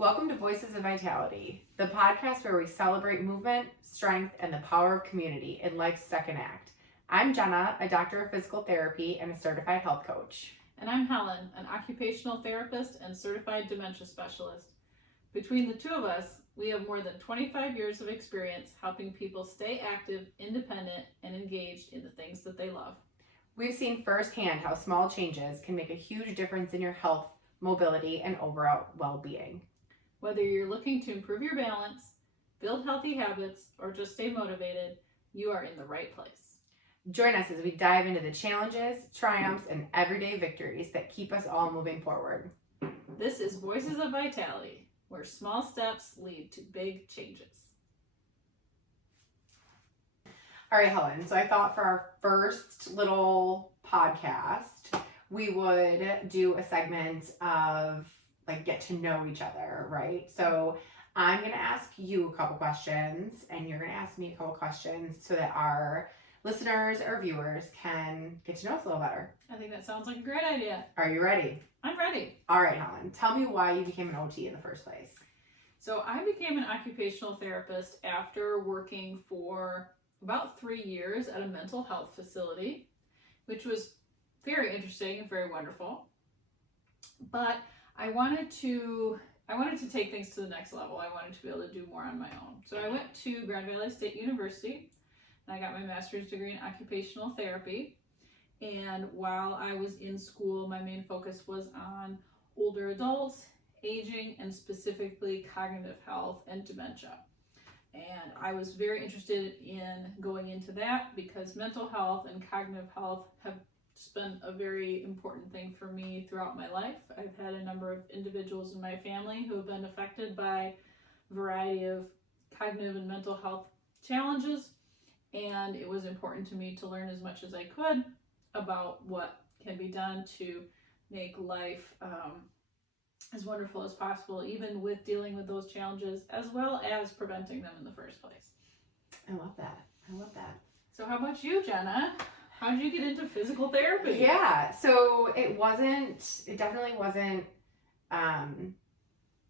Welcome to Voices of Vitality, the podcast where we celebrate movement, strength, and the power of community in life's second act. I'm Jenna, a doctor of physical therapy and a certified health coach. And I'm Helen, an occupational therapist and certified dementia specialist. Between the two of us, we have more than 25 years of experience helping people stay active, independent, and engaged in the things that they love. We've seen firsthand how small changes can make a huge difference in your health, mobility, and overall well-being. Whether you're looking to improve your balance, build healthy habits, or just stay motivated, you are in the right place. Join us as we dive into the challenges, triumphs, and everyday victories that keep us all moving forward. This is Voices of Vitality, where small steps lead to big changes. All right, Helen, so I thought for our first little podcast, we would do a segment of get to know each other, right? So I'm going to ask you a couple questions and you're going to ask me a couple questions so that our listeners or viewers can get to know us a little better. I think that sounds like a great idea. Are you ready? I'm ready. All right, Helen, tell me why you became an OT in the first place. So I became an occupational therapist after working for about 3 years at a mental health facility, which was very interesting and very wonderful. But I wanted to take things to the next level. I wanted to be able to do more on my own. So I went to Grand Valley State University and I got my master's degree in occupational therapy. And while I was in school, my main focus was on older adults, aging, and specifically cognitive health and dementia. And I was very interested in going into that because mental health and cognitive health have just been a very important thing for me throughout my life. I've had a number of individuals in my family who have been affected by a variety of cognitive and mental health challenges, and it was important to me to learn as much as I could about what can be done to make life as wonderful as possible, even with dealing with those challenges, as well as preventing them in the first place. I love that. So how about you, Jenna? How did you get into physical therapy? Yeah, so it definitely wasn't, I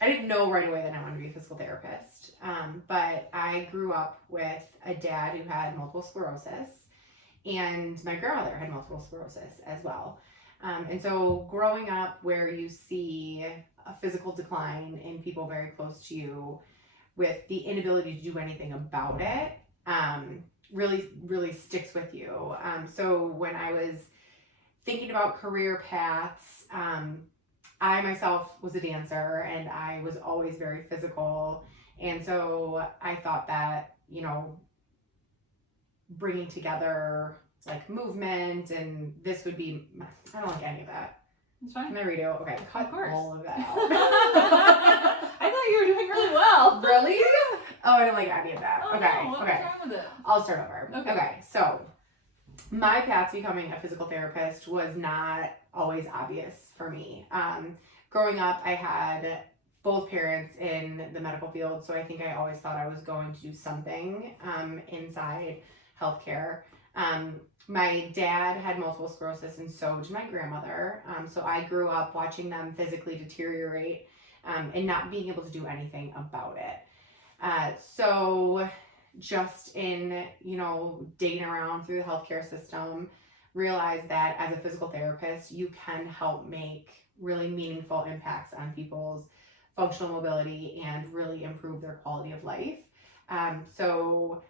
didn't know right away that I wanted to be a physical therapist, but I grew up with a dad who had multiple sclerosis, and my grandmother had multiple sclerosis as well. And so growing up where you see a physical decline in people very close to you with the inability to do anything about it, really sticks with you. So when I was thinking about career paths, I myself was a dancer and I was always very physical. And so I thought that, bringing together like movement and this would be, I don't like any of that. It's fine. Can I redo? Okay, cut all of that out. I thought you were doing really well. Really? Oh, I don't like any of that. Oh, Okay. no, what's Okay. wrong with it? I'll start over. Okay. So my path to becoming a physical therapist was not always obvious for me. Growing up, I had both parents in the medical field, so I think I always thought I was going to do something inside healthcare. My dad had multiple sclerosis and so did my grandmother. So I grew up watching them physically deteriorate and not being able to do anything about it. So just in, digging around through the healthcare system, realized that as a physical therapist, you can help make really meaningful impacts on people's functional mobility and really improve their quality of life. So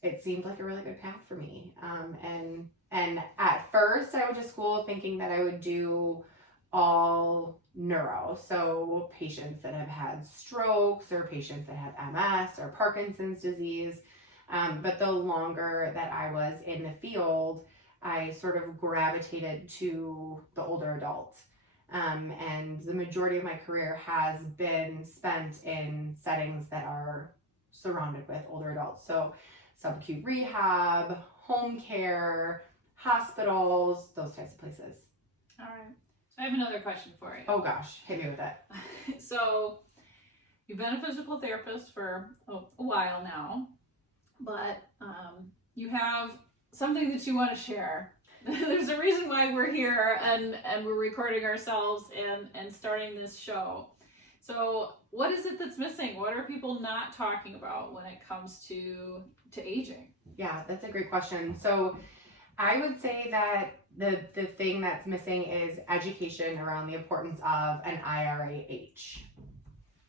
it seemed like a really good path for me. And at first I went to school thinking that I would do all neuro. So patients that have had strokes or patients that have MS or Parkinson's disease. But the longer that I was in the field, I sort of gravitated to the older adult. And the majority of my career has been spent in settings that are surrounded with older adults. So subacute rehab, home care, hospitals, those types of places. All right. So I have another question for you. Oh gosh, hit me with it. So you've been a physical therapist for a while now, but you have something that you want to share. There's a reason why we're here and we're recording ourselves and starting this show. So what is it that's missing? What are people not talking about when it comes to aging? Yeah, that's a great question. So I would say that the thing that's missing is education around the importance of an IRA age.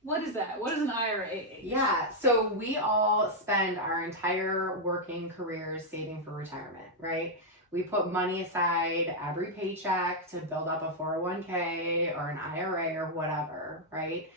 What is that? What is an IRA age? Yeah, so we all spend our entire working careers saving for retirement, right? We put money aside every paycheck to build up a 401k or an IRA or whatever, right?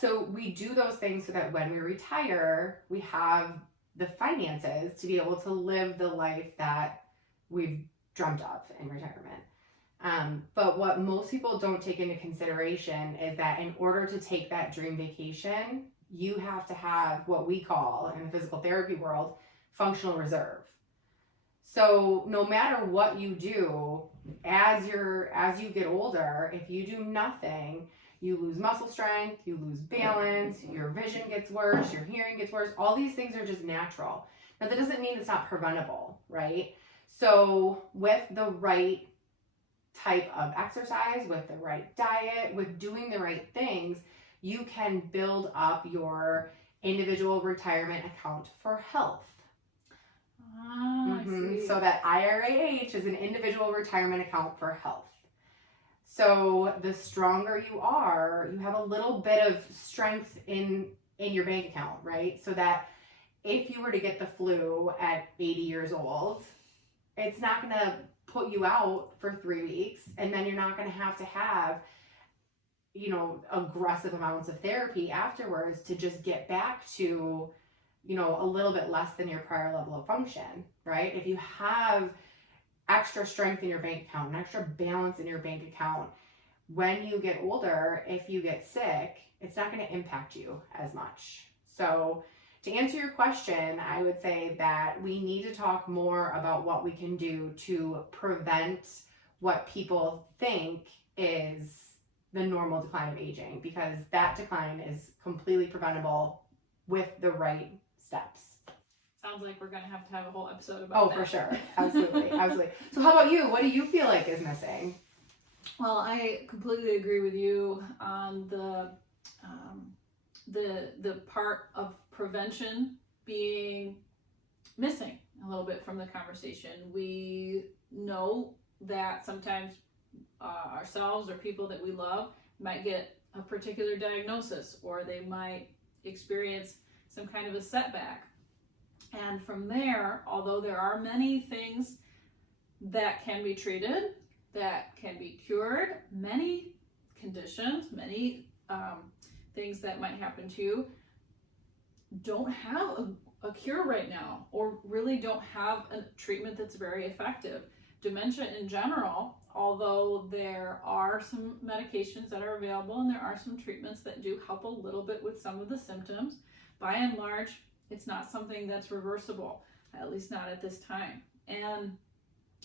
So we do those things so that when we retire, we have the finances to be able to live the life that we've dreamt of in retirement. But what most people don't take into consideration is that in order to take that dream vacation, you have to have what we call in the physical therapy world, functional reserve. So no matter what you do, as you get older, if you do nothing, you lose muscle strength, you lose balance, your vision gets worse, your hearing gets worse. All these things are just natural. Now that doesn't mean it's not preventable, right? So with the right type of exercise, with the right diet, with doing the right things, you can build up your individual retirement account for health. I see. So that IRAH is an individual retirement account for health. So the stronger you are, you have a little bit of strength in your bank account, right? So that if you were to get the flu at 80 years old, it's not going to put you out for 3 weeks, and then you're not going to have, aggressive amounts of therapy afterwards to just get back to, a little bit less than your prior level of function, right? If you have extra strength in your bank account and extra balance in your bank account, when you get older, if you get sick, it's not going to impact you as much. So to answer your question, I would say that we need to talk more about what we can do to prevent what people think is the normal decline of aging, because that decline is completely preventable with the right steps. Sounds like we're going to have a whole episode about that. Oh, for sure. Absolutely. Absolutely. So how about you? What do you feel like is missing? Well, I completely agree with you on the part of prevention being missing a little bit from the conversation. We know that sometimes ourselves or people that we love might get a particular diagnosis, or they might experience some kind of a setback. And from there, although there are many things that can be treated, that can be cured, many conditions, many things that might happen to you don't have a cure right now, or really don't have a treatment that's very effective. Dementia in general, although there are some medications that are available and there are some treatments that do help a little bit with some of the symptoms, by and large, it's not something that's reversible, at least not at this time. And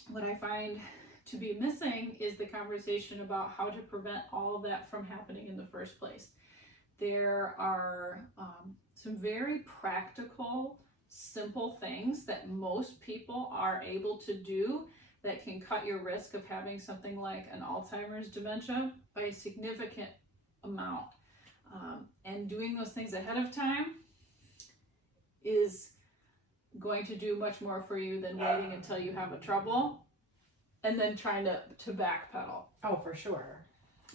what I find to be missing is the conversation about how to prevent all of that from happening in the first place. There are some very practical, simple things that most people are able to do that can cut your risk of having something like an Alzheimer's dementia by a significant amount. And doing those things ahead of time is going to do much more for you than waiting until you have a trouble and then trying to backpedal. Oh, for sure.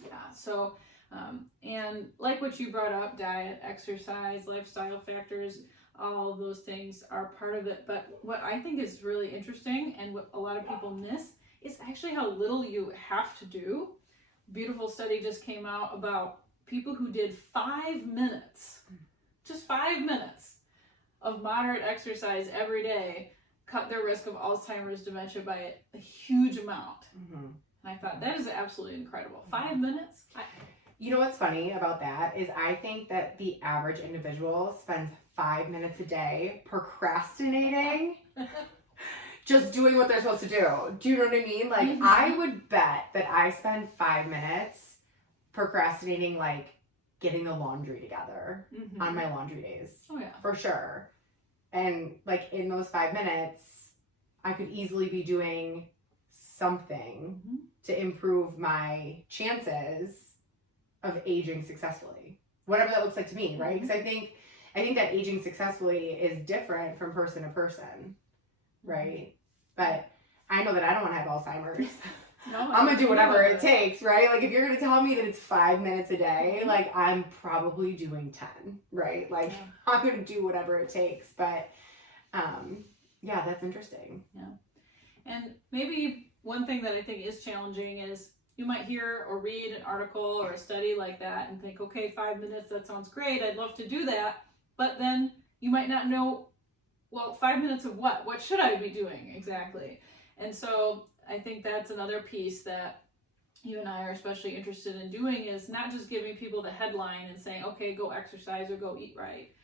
Yeah, so, and like what you brought up, diet, exercise, lifestyle factors, all of those things are part of it. But what I think is really interesting and what a lot of people miss is actually how little you have to do. Beautiful study just came out about people who did 5 minutes, just 5 minutes of moderate exercise every day, cut their risk of Alzheimer's dementia by a huge amount. Mm-hmm. And I thought that is absolutely incredible. 5 minutes? You know what's funny about that is I think that the average individual spends 5 minutes a day procrastinating, just doing what they're supposed to do. Do you know what I mean? Like, mm-hmm. I would bet that I spend 5 minutes procrastinating, like, getting the laundry together mm-hmm. on my laundry days. Oh, yeah. For sure. And, like, in those 5 minutes, I could easily be doing something mm-hmm. to improve my chances of aging successfully. whatever that looks like to me, right? Because I think that aging successfully is different from person to person, right? But I know that I don't want to have Alzheimer's. No, I'm gonna do whatever it takes, right? Like if you're gonna tell me that it's 5 minutes a day, like I'm probably doing 10, right? Like I'm gonna do whatever it takes. But yeah, that's interesting. Yeah. And maybe one thing that I think is challenging is you might hear or read an article or a study like that and think, okay, 5 minutes, that sounds great. I'd love to do that. But then you might not know, well, 5 minutes of what? What should I be doing exactly? And so I think that's another piece that you and I are especially interested in doing, is not just giving people the headline and saying, okay, go exercise or go eat right,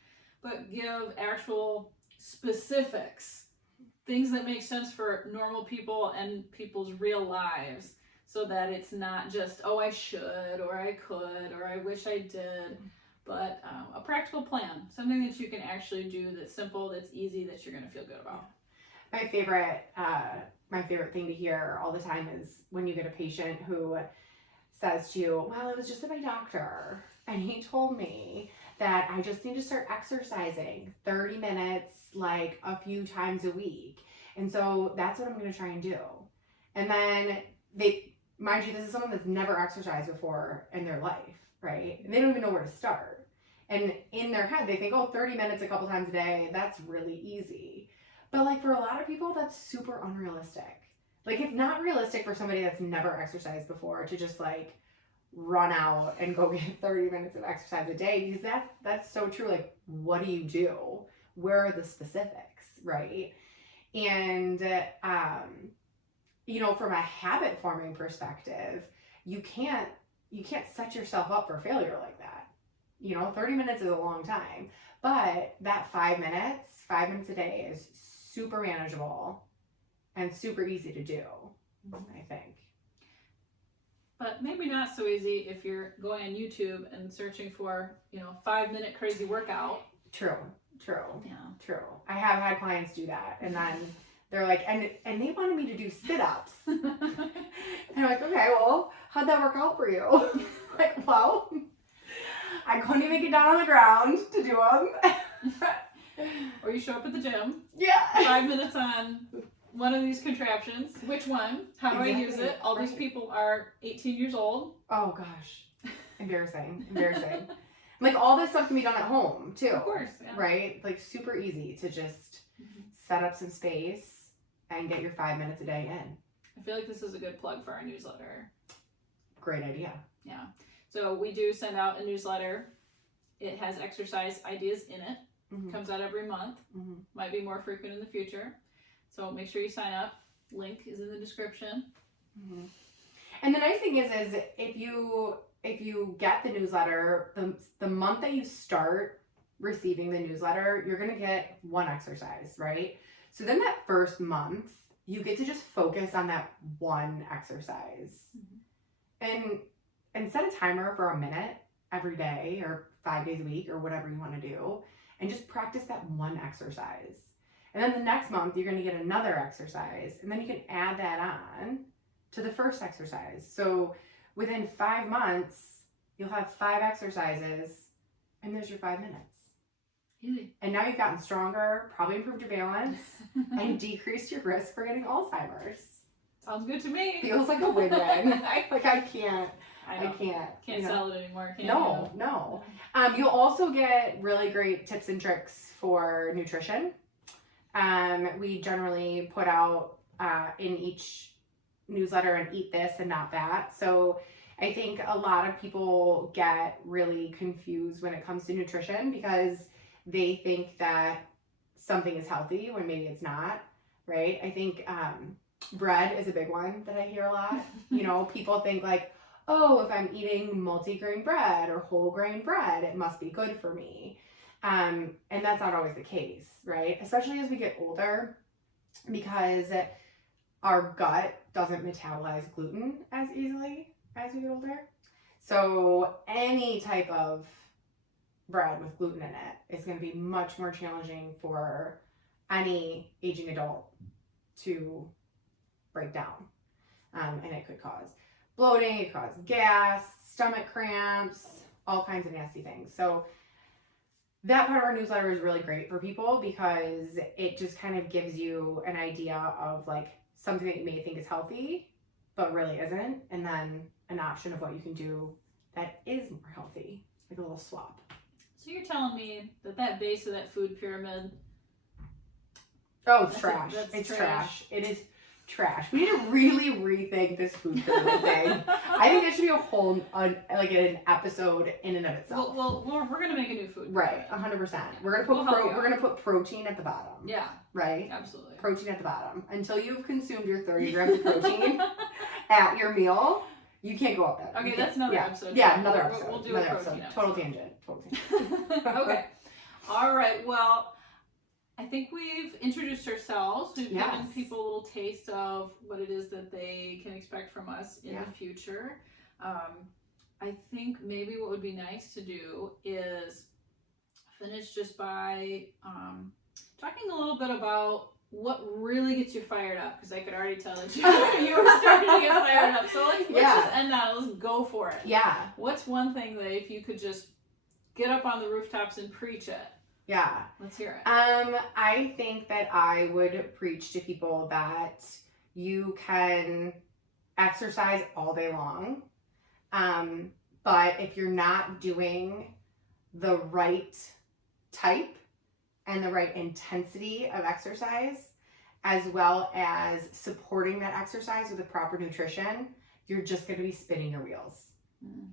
but give actual specifics, things that make sense for normal people and people's real lives, so that it's not just, oh, I should, or I could, or I wish I did, but a practical plan, something that you can actually do that's simple, that's easy, that you're going to feel good about. My favorite thing to hear all the time is when you get a patient who says to you, well, it was just at my doctor and he told me that I just need to start exercising 30 minutes like a few times a week. And so that's what I'm going to try and do. And then mind you, this is someone that's never exercised before in their life, right? And they don't even know where to start. And in their head, they think, oh, 30 minutes a couple times a day, that's really easy. But like for a lot of people, that's super unrealistic. Like it's not realistic for somebody that's never exercised before to just like run out and go get 30 minutes of exercise a day, because that's so true. Like, what do you do? Where are the specifics, right? And from a habit forming perspective, you can't set yourself up for failure like that. 30 minutes is a long time, but that 5 minutes a day is super manageable and super easy to do, I think. But maybe not so easy if you're going on YouTube and searching for, 5-minute crazy workout. True. Yeah. True. I have had clients do that, and then they're like, and they wanted me to do sit-ups. And I'm like, okay, well, how'd that work out for you? Like, well, I couldn't even get down on the ground to do them. Or you show up at the gym. Yeah. 5 minutes on one of these contraptions. Which one? How do I use it? All these people are 18 years old. Oh gosh. Embarrassing. Like all this stuff can be done at home too. Of course. Yeah. Right? Like super easy to just set up some space and get your 5 minutes a day in. I feel like this is a good plug for our newsletter. Great idea. Yeah. So we do send out a newsletter. It has exercise ideas in it. Comes out every month. Might be more frequent in the future. So make sure you sign up. Link is in the description. And the nice thing is if you get the newsletter, the month that you start receiving the newsletter, you're going to get one exercise, right? So then that first month, you get to just focus on that one exercise. And set a timer for a minute every day or 5 days a week or whatever you want to do, and just practice that one exercise. And then the next month, you're going to get another exercise, and then you can add that on to the first exercise. So within 5 months, you'll have 5 exercises, and there's your 5 minutes. Easy. And now you've gotten stronger, probably improved your balance, and decreased your risk for getting Alzheimer's. Sounds good to me. Feels like a win-win. I can't. Can't sell it anymore, can you? No. You'll also get really great tips and tricks for nutrition. We generally put out in each newsletter an eat this and not that. So I think a lot of people get really confused when it comes to nutrition because they think that something is healthy when maybe it's not, right? I think bread is a big one that I hear a lot. People think like, oh, if I'm eating multi-grain bread or whole grain bread, it must be good for me. And that's not always the case, right? Especially as we get older, because our gut doesn't metabolize gluten as easily as we get older. So any type of bread with gluten in it is going to be much more challenging for any aging adult to break down. And it could cause bloating, it could cause gas, stomach cramps, all kinds of nasty things. So that part of our newsletter is really great for people because it just kind of gives you an idea of like something that you may think is healthy, but really isn't. And then an option of what you can do that is more healthy, like a little swap. So you're telling me that base of that food pyramid. Oh, it's trash. It's trash. It is trash. We need to really rethink this food pyramid thing. I think that should be a whole, like an episode in and of itself. Well, we're gonna make a new food. Right, 100%. We're gonna put protein at the bottom. Yeah. Right. Absolutely. Protein at the bottom. Until you've consumed your 30 grams of protein at your meal, you can't go up that. Okay, that's another episode. Yeah, another episode. We'll do another a protein episode. Total tangent. Okay. All right. Well, I think we've introduced ourselves. We've given people a little taste of what it is that they can expect from us in the future. I think maybe what would be nice to do is finish just by talking a little bit about what really gets you fired up, because I could already tell that you were starting to get fired up. So let's just end that. Let's go for it. Yeah. What's one thing that if you could just get up on the rooftops and preach it? Yeah. Let's hear it. I think that I would preach to people that you can exercise all day long. But if you're not doing the right type and the right intensity of exercise, as well as supporting that exercise with the proper nutrition, you're just going to be spinning your wheels.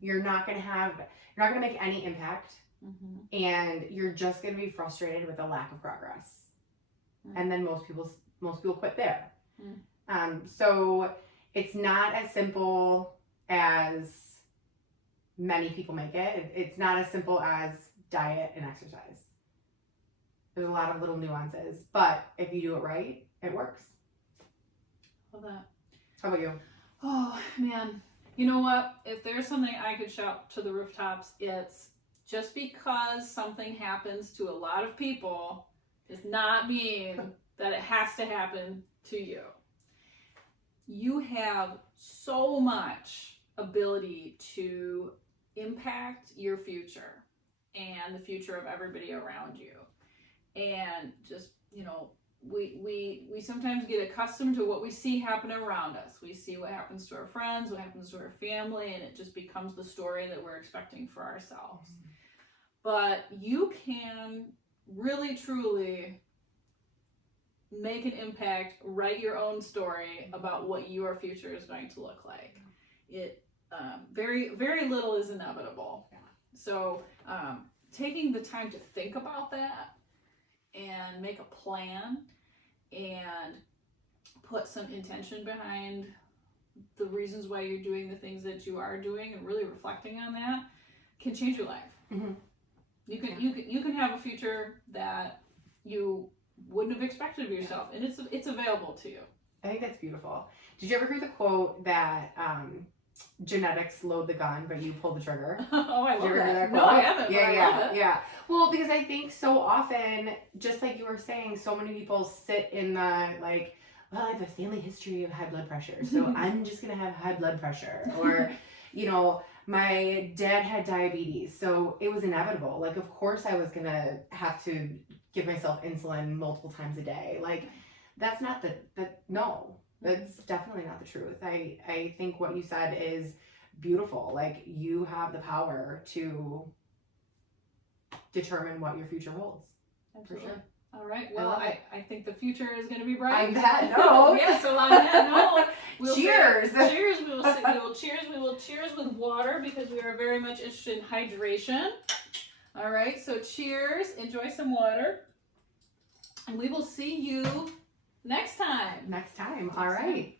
You're not going to make any impact. And you're just going to be frustrated with the lack of progress. And then most people quit there. So it's not as simple as many people make it. It's not as simple as diet and exercise. There's a lot of little nuances, but if you do it right, it works. Love that. How about you? Oh man, you know what? If there's something I could shout to the rooftops, it's just because something happens to a lot of people does not mean that it has to happen to you. You have so much ability to impact your future and the future of everybody around you. And just, we sometimes get accustomed to what we see happen around us. We see what happens to our friends, what happens to our family, and it just becomes the story that we're expecting for ourselves. But you can really, truly make an impact, write your own story about what your future is going to look like. It very, very little is inevitable. So taking the time to think about that and make a plan and put some intention behind the reasons why you're doing the things that you are doing and really reflecting on that can change your life. You can have a future that you wouldn't have expected of yourself, and it's available to you. I think that's beautiful. Did you ever hear the quote that genetics load the gun, but you pull the trigger? Oh, I love that. No, I haven't. Yeah. Well, because I think so often, just like you were saying, so many people sit in the like, well, I have a family history of high blood pressure, so I'm just gonna have high blood pressure, or my dad had diabetes, so it was inevitable. Like, of course I was gonna have to give myself insulin multiple times a day. Like, that's not that's definitely not the truth. I think what you said is beautiful. Like, you have the power to determine what your future holds. Absolutely. For sure. All right. Well, I think the future is going to be bright. On that note. Yes, so on that note, cheers. Cheers. We will cheers with water because we are very much interested in hydration. All right. So cheers. Enjoy some water. And we will see you next time. All right.